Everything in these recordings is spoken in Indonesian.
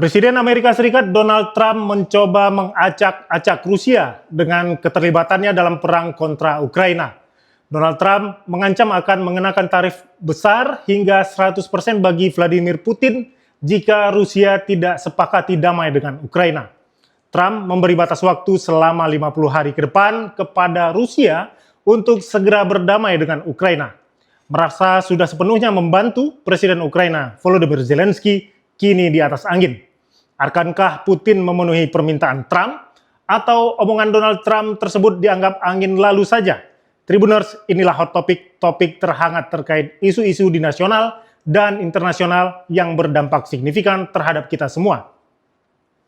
Presiden Amerika Serikat Donald Trump mencoba mengacak-acak Rusia dengan keterlibatannya dalam perang kontra Ukraina. Donald Trump mengancam akan mengenakan tarif besar hingga 100% bagi Vladimir Putin jika Rusia tidak sepakati damai dengan Ukraina. Trump memberi batas waktu selama 50 hari ke depan kepada Rusia untuk segera berdamai dengan Ukraina. Merasa sudah sepenuhnya membantu Presiden Ukraina Volodymyr Zelensky kini di atas angin. Akankah Putin memenuhi permintaan Trump atau omongan Donald Trump tersebut dianggap angin lalu saja? Tribuners, inilah hot topik terhangat terkait isu-isu di nasional dan internasional yang berdampak signifikan terhadap kita semua.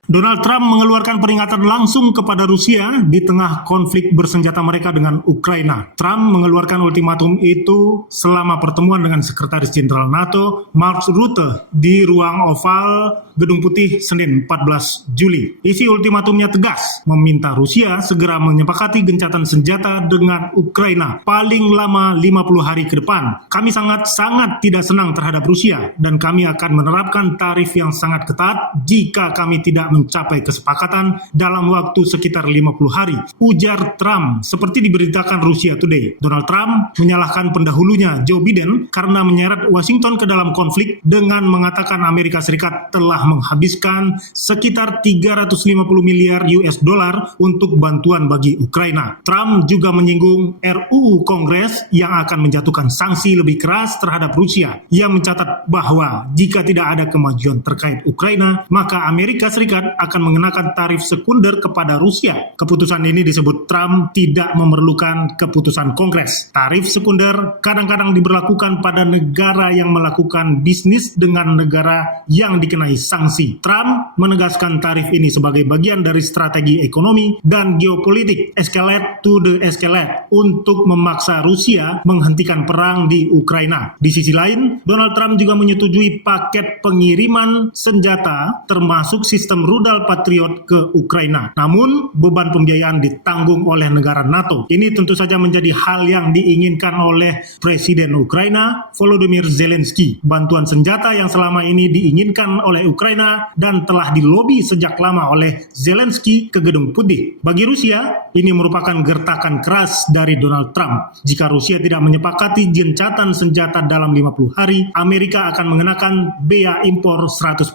Donald Trump mengeluarkan peringatan langsung kepada Rusia di tengah konflik bersenjata mereka dengan Ukraina. Trump mengeluarkan ultimatum itu selama pertemuan dengan Sekretaris Jenderal NATO Mark Rutte di ruang oval Gedung Putih Senin 14 Juli. Isi ultimatumnya tegas, meminta Rusia segera menyepakati gencatan senjata dengan Ukraina paling lama 50 hari ke depan. Kami sangat tidak senang terhadap Rusia dan kami akan menerapkan tarif yang sangat ketat jika kami tidak mencapai kesepakatan dalam waktu sekitar 50 hari, ujar Trump seperti diberitakan Russia Today. Donald Trump menyalahkan pendahulunya Joe Biden karena menyeret Washington ke dalam konflik dengan mengatakan Amerika Serikat telah menghabiskan sekitar 350 miliar US dollar untuk bantuan bagi Ukraina. Trump juga menyinggung RUU Kongres yang akan menjatuhkan sanksi lebih keras terhadap Rusia. Ia mencatat bahwa jika tidak ada kemajuan terkait Ukraina, maka Amerika Serikat akan mengenakan tarif sekunder kepada Rusia. Keputusan ini disebut Trump tidak memerlukan keputusan Kongres. Tarif sekunder kadang-kadang diberlakukan pada negara yang melakukan bisnis dengan negara yang dikenai sanksi. Trump menegaskan tarif ini sebagai bagian dari strategi ekonomi dan geopolitik escalate to the escalate untuk memaksa Rusia menghentikan perang di Ukraina. Di sisi lain, Donald Trump juga menyetujui paket pengiriman senjata termasuk sistem rudal Patriot ke Ukraina. Namun, beban pembiayaan ditanggung oleh negara NATO. Ini tentu saja menjadi hal yang diinginkan oleh Presiden Ukraina Volodymyr Zelensky. Bantuan senjata yang selama ini diinginkan oleh Ukraina dan telah dilobi sejak lama oleh Zelensky ke Gedung Putih. Bagi Rusia, ini merupakan gertakan keras dari Donald Trump. Jika Rusia tidak menyepakati gencatan senjata dalam 50 hari, Amerika akan mengenakan bea impor 100%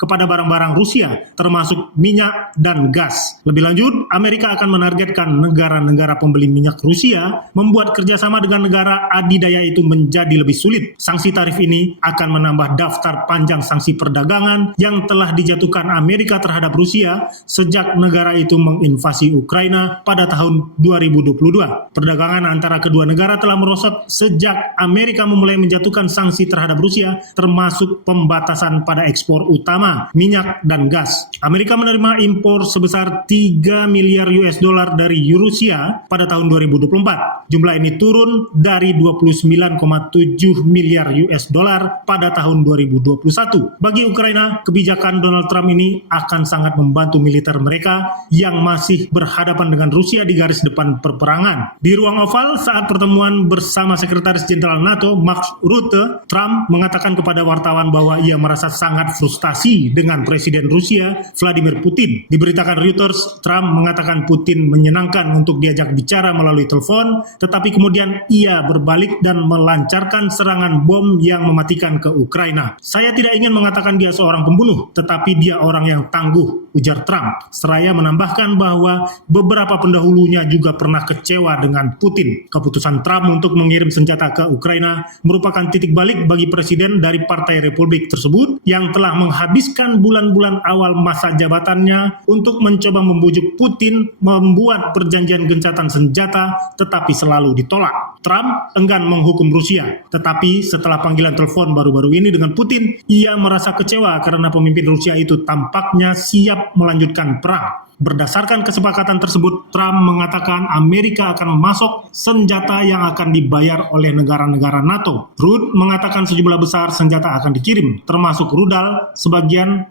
kepada barang-barang Rusia, termasuk minyak dan gas. Lebih lanjut, Amerika akan menargetkan negara-negara pembeli minyak Rusia membuat kerjasama dengan negara adidaya itu menjadi lebih sulit. Sanksi tarif ini akan menambah daftar panjang sanksi perdagangan yang telah dijatuhkan Amerika terhadap Rusia sejak negara itu menginvasi Ukraina pada tahun 2022. Perdagangan antara kedua negara telah merosot sejak Amerika memulai menjatuhkan sanksi terhadap Rusia, termasuk pembatasan pada ekspor utama minyak dan gas. Amerika menerima impor sebesar 3 miliar US dollar dari Rusia pada tahun 2024. Jumlah ini turun dari 29,7 miliar US dollar pada tahun 2021. Bagi Ukraina, kebijakan Donald Trump ini akan sangat membantu militer mereka yang masih berhadapan dengan Rusia di garis depan perperangan. Di ruang oval saat pertemuan bersama Sekretaris Jenderal NATO Mark Rutte, Trump mengatakan kepada wartawan bahwa ia merasa sangat frustasi dengan Presiden Rusia Vladimir Putin. Diberitakan Reuters, Trump mengatakan Putin menyenangkan untuk diajak bicara melalui telepon, tetapi kemudian ia berbalik dan melancarkan serangan bom yang mematikan ke Ukraina. Saya tidak ingin mengatakan dia seorang pembunuh, tetapi dia orang yang tangguh, ujar Trump. Seraya menambahkan bahwa beberapa pendahulunya juga pernah kecewa dengan Putin. Keputusan Trump untuk mengirim senjata ke Ukraina merupakan titik balik bagi presiden dari Partai Republik tersebut yang telah menghabiskan bulan-bulan awal masa jabatannya untuk mencoba membujuk Putin membuat perjanjian gencatan senjata, tetapi selalu ditolak. Trump enggan menghukum Rusia, tetapi setelah panggilan telepon baru-baru ini dengan Putin, ia merasa kecewa karena pemimpin Rusia itu tampaknya siap melanjutkan perang. Berdasarkan kesepakatan tersebut, Trump mengatakan Amerika akan memasok senjata yang akan dibayar oleh negara-negara NATO. Rutte mengatakan sejumlah besar senjata akan dikirim, termasuk rudal,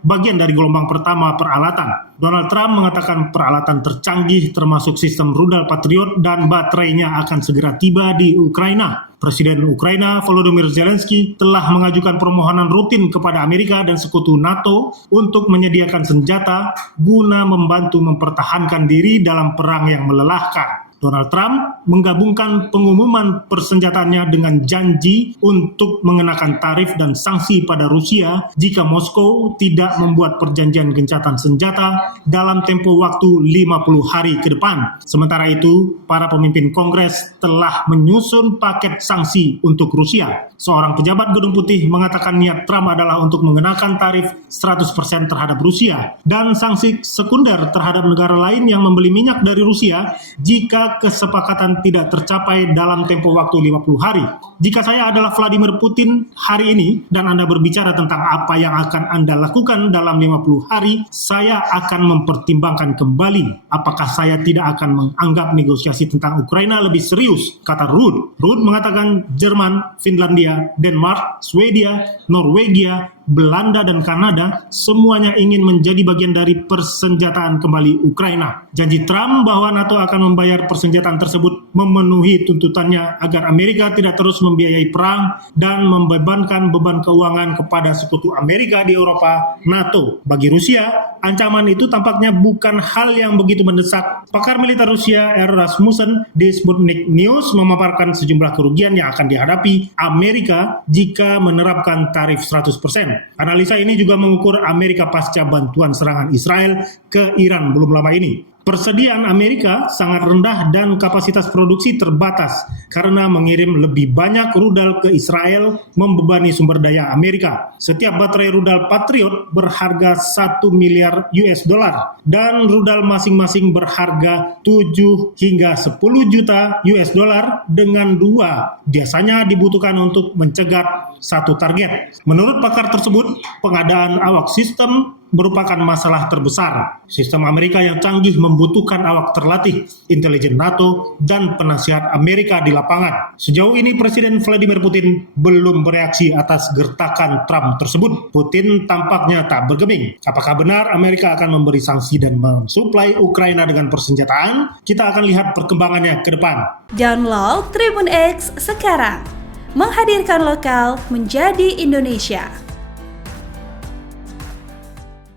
bagian dari gelombang pertama peralatan. Donald Trump mengatakan peralatan tercanggih termasuk sistem rudal Patriot dan baterainya akan segera tiba di Ukraina. Presiden Ukraina Volodymyr Zelensky telah mengajukan permohonan rutin kepada Amerika dan sekutu NATO untuk menyediakan senjata guna membantu mempertahankan diri dalam perang yang melelahkan. Donald Trump menggabungkan pengumuman persenjataannya dengan janji untuk mengenakan tarif dan sanksi pada Rusia jika Moskow tidak membuat perjanjian gencatan senjata dalam tempo waktu 50 hari ke depan. Sementara itu, para pemimpin Kongres telah menyusun paket sanksi untuk Rusia. Seorang pejabat Gedung Putih mengatakan niat Trump adalah untuk mengenakan tarif 100% terhadap Rusia dan sanksi sekunder terhadap negara lain yang membeli minyak dari Rusia jika kesepakatan tidak tercapai dalam tempo waktu 50 hari. Jika saya adalah Vladimir Putin hari ini dan Anda berbicara tentang apa yang akan Anda lakukan dalam 50 hari, saya akan mempertimbangkan kembali apakah saya tidak akan menganggap negosiasi tentang Ukraina lebih serius, kata Ruud. Ruud mengatakan Jerman, Finlandia, Denmark, Swedia, Norwegia, Belanda dan Kanada semuanya ingin menjadi bagian dari persenjataan kembali Ukraina. Janji Trump bahwa NATO akan membayar persenjataan tersebut memenuhi tuntutannya agar Amerika tidak terus membiayai perang dan membebankan beban keuangan kepada sekutu Amerika di Eropa, NATO. Bagi Rusia, ancaman itu tampaknya bukan hal yang begitu mendesak. Pakar militer Rusia R. Rasmussen di Sputnik News memaparkan sejumlah kerugian yang akan dihadapi Amerika jika menerapkan tarif 100%. Analisa ini juga mengukur Amerika pasca bantuan serangan Israel ke Iran belum lama ini. Persediaan Amerika sangat rendah dan kapasitas produksi terbatas karena mengirim lebih banyak rudal ke Israel membebani sumber daya Amerika. Setiap baterai rudal Patriot berharga 1 miliar US dollar dan rudal masing-masing berharga 7 hingga 10 juta US dollar dengan 2 biasanya dibutuhkan untuk mencegat satu target. Menurut pakar tersebut, pengadaan awak sistem merupakan masalah terbesar. Sistem Amerika yang canggih membutuhkan awak terlatih, intelijen NATO, dan penasihat Amerika di lapangan. Sejauh ini Presiden Vladimir Putin belum bereaksi atas gertakan Trump tersebut. Putin tampaknya tak bergeming. Apakah benar Amerika akan memberi sanksi dan mensuplai Ukraina dengan persenjataan? Kita akan lihat perkembangannya ke depan. Download Tribun X sekarang. Menghadirkan lokal menjadi Indonesia.